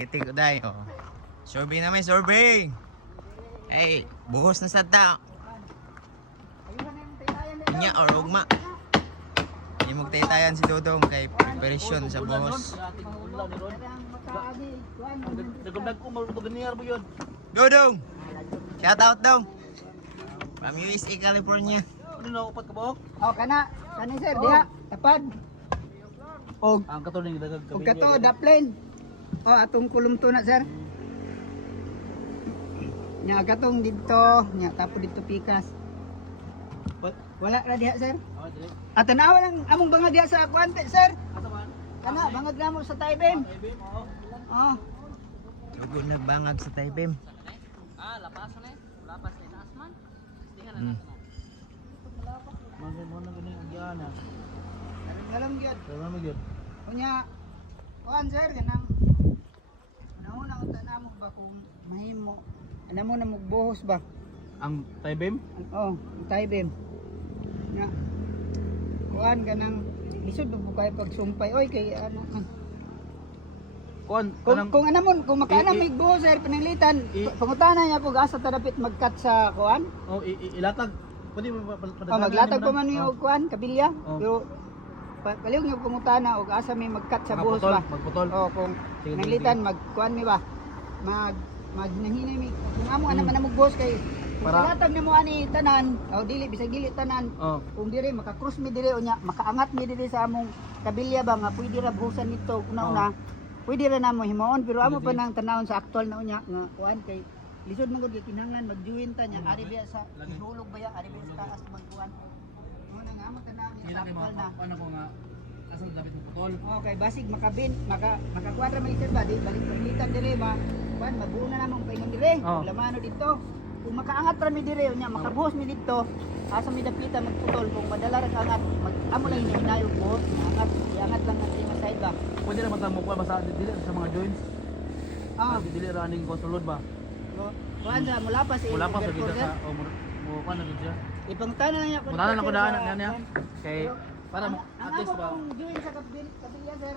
Titik ko dahil, oh. Survey na may survey. Hey, buhos na sa tao. Inya or ugma. Hindi magtaytayan si Dodong kay preparation sa buhos. Dodong! Shout out daw. From USA, California. Ano na upat ka ba? Oh, kana sir, diha, tapad. Og Ang katulong yung dagag og kato daplin. Oh, atong kulumto na sir. Nya katong dito, nya tapo dito pikas. Wala ra diha sir. At tanawa lang among bangag diha sa kwante sir. Kana bangag namo sa Taibem. Oh. Tugod nagbangag sa Taibem. Lapas na eh. Lapas na asman. Mo na gani ang yan. Alam gyud. Salamat gyud. Unya kuan sir kanang nauna ang tanamo ba kung mahimo. Ano mo na magbuhos ba? Ang Taibem? Oh, ang Taibem. Nya kuan kanang lisod mo kay pagsumpay oy kay ano. Kung ano mo, kung makaana may buhos sir pinanglitan, pangutana niya kung asa ta dapat mag-cut sa kuan. Oh, ilatag. Pwede mo Maglatag pa man yung kuan, kabilya. Pero kaliw niyo pangutana og asa may mag-cut sa buhos ba. Magputol. Oh, kung pinanglitan magkuan mi ba. Magnahinay mi. Kung amo ana man mo buhos kay para latag nimo ani tanan, o dili bisag dili tanan. Kung diri maka-cross mi diri unya, makaangat mi diri sa among kabilya ba nga pwede ra buhosan nito una-una. Pwede ra namo himaon pero amo pa nang tanawon sa aktual na unya nga kuan kay lisod man gud kinahanglan mag-join ta nya ari biya sa ihulog ba ya ari biya sa taas magkuan. Mo na nga amo tanawon sa aktual na. Ano ko nga asa dapat mo putol. Okay, basig makabin, makakuadra man isir ba di balik palitan dire ba. Kuan mabuo na namong paingon dire. Lamano dito. Kung makaangat ra mi dire unya makabuhos mi dito. Asa mi dapita magputol kung madala ra angat amo lang hinayog buhos, angat iangat lang ang lima side ba. Pwede naman tamo ko basta dili sa mga joints. Dili running control ba. Kuan sa mula pa sa gid sa mo kan na siya. Ipangtana lang niya Muna lang ko daan na niya. Kay para mo at least ba. Ang join sa kabilya sir.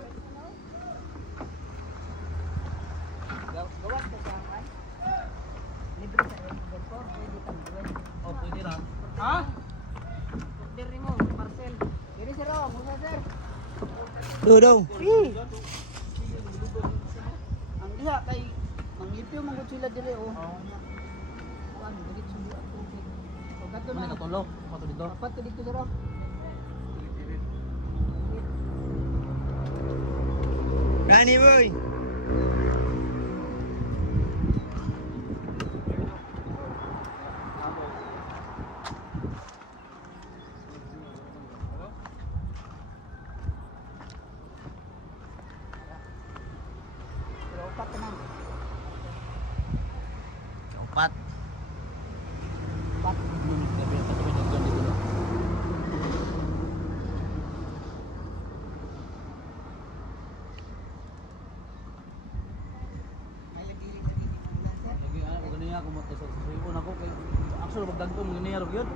Gawas ko sa kan. Libre sa inventor, pwede ka join. Oh, pwede ra. Ha? Diri mo parcel. Diri sir, musa sir. Dodong! Ang diha kay manglipyo man gud sila dire oh. Kuan dili subo ang tubig. O kato Ano na natulo? Pato dito. apat to dito sir. Rani boy! Apat na. Opat. Apat. May labili na dito na sir. Lagi ako ganiya ako mo sa cellphone ako kay actually magdagko mo ganiya ro gyud.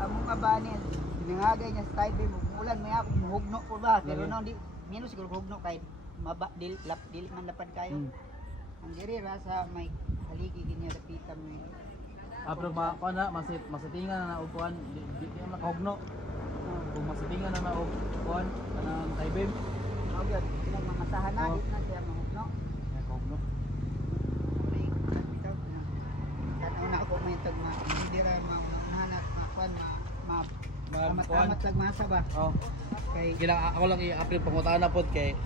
Among kabanin, ginagay niya sa Taibem, mulan may ako muhugno ko ba, pero no di minus siguro hugno kay dili man lapad kayo. Ang diri ra sa may haligi ginya dapitan may. Pero na masitingan na upuan di na kahugno. Kung masitingan na upuan kanang Taibem. Agad nang mga sahana di na siya mahugno. Ay kahugno. May bitaw na. Kanaw na ako may tag hindi ra mahanap makuan amat lag masa ba. Kay Ako lang i-upload pangutana pod kay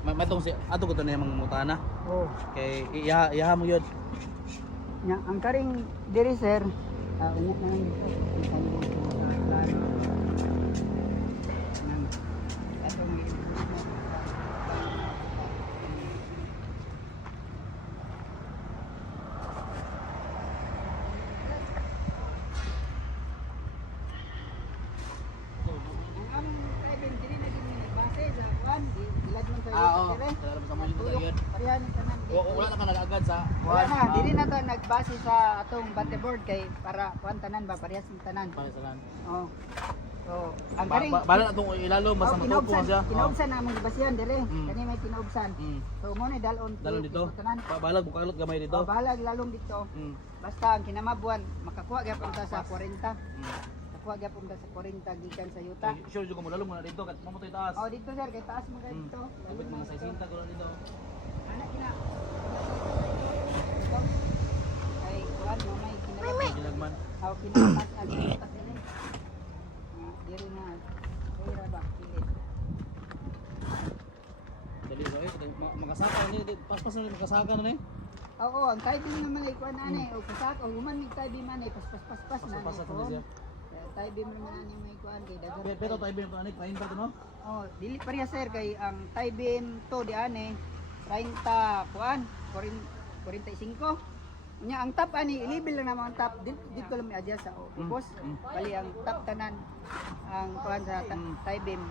matong si ato ko to na yung mga mutana. Kay iyaha mo yun. nya ang karing diri sir. Unya na lang dito. Parihan ka nang Wala na ka nag-agad sa Wala na, dili na to nagbase sa atong board kay para kuan tanan ba parehas ng tanan. Pakisalan. Oh. So, ang karing Bala na itong ilalo, basta matupo na siya. Kinaubsan na mong basihan dire. Mm. Kani may kinaubsan. So mo ni dalon. Dalon dito. Tanan. Balag bukalot gamay dito. Oh, bahalag lalong dito. Mm. Basta ang kinamabuan makakuha gyapon ta sa 40. Mm. Nakuha gyapon ta sa 40 gikan sa yuta. Sure jud ko mo lalo muna dito kat mamotoy taas. Oh, dito sir kay taas mo kay dito. Kapit mga 60 gulo dito. Anak kina. Ay, kuan mo may Ginagman. Aw kinapas agi tas dire. Dire na. Pera ba kilit. Dali ba makasaka ni paspas na makasaka na ni. Oo, ang typing naman ay kuan ani o kasak o human mi typing man ay paspas na. Paspas na siya. Typing man ani may kuan kay dagan. Pero tayo ba ani 30 to no? Oh, dili pareha sir kay ang typing to di ani 30 kuan 45. Nya ang top ani i-level lang naman ang top dito lang i-adjust sa ubos. Bali ang top tanan ang kuan sa typing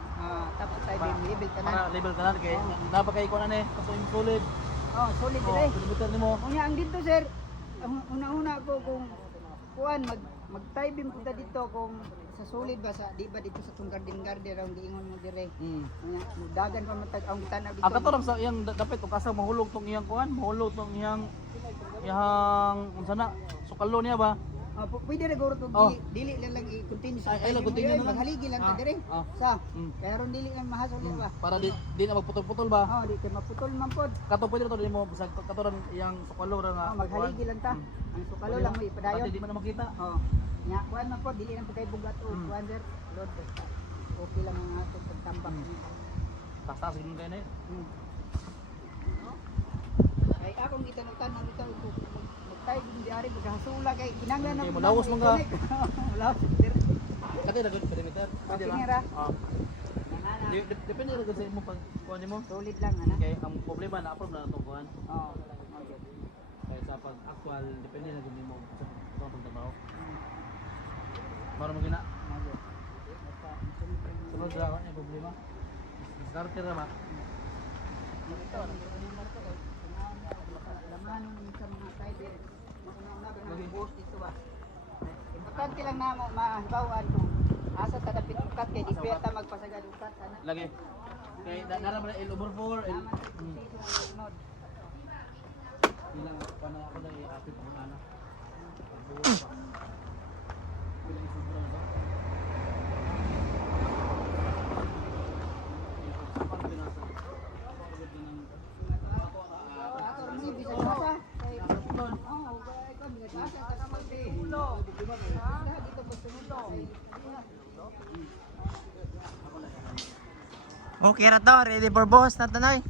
top sa typing level tanan. Para level tanan kay napakay ko na ni kaso yung solid. Oh, solid Oh, dire. kilometer nimo. Unya ang dito sir, ang una-una ko kung kuan mag-typing punta dito kung sa solid ba sa di ba dito sa tong garden ang giingon mo dire. Unya dagan pa matag ang tanaw dito. Ang katuram sa iyang dapat ug asa mahulog tong iyang kuan, mahulog tong iyang unsa na sukalo niya ba? Pwede ra guro to Oh. dili lang i-continue sa Ay, lang, continue na lang. maghaligi lang ka Ah, dire. ah. Sa Mm. pero dili lang mahasol ba. Para di na magputol-putol ba? Oh, di kay maputol man pod. Kato pwede to di mo bisag katuram iyang sukalo ra nga. Oh, maghaligi lang ta. Ang sukalo lang mo ipadayon. Pati di man na makita. Oh. Nya kuan man pod dili lang pagkay bugat o kuan sir. Load basta. Okay lang ang ato pagtambak. Taas-taas gid kay na. Ay akong gitanutan nang ito magtay din di ari maghasula kay kinanglan na. Okay, malawas man ka. Malawas sir. Kati ra gud perimeter. Pwede Okay, ra. ra. Ah. Depende ra gud sa imo pag kuan nimo. Solid lang ana. Kay ang problema na approve na itong kuhan. Oh. Kaya sa pag actual, depende na kung mo sa pagtrabaho. Mara mo gina. Sunod sa ako yung problema. Starter na ba? Laman sa mga typer. Una ba nang post dito ba? Importante lang namo maahbawaan kung asa ta dapat ukat kay di peta magpasagad ukat ana. Lagi. Kay dara man L over 4. Naman sa sunod. Ilang pa na ako na i-apit ang ana. Ato rin ni bisag asa kay sunod. Oh, kay kon bisag asa ta ka magtihulo. Dito po sunod. Okay ra to, ready for boss na tanoy.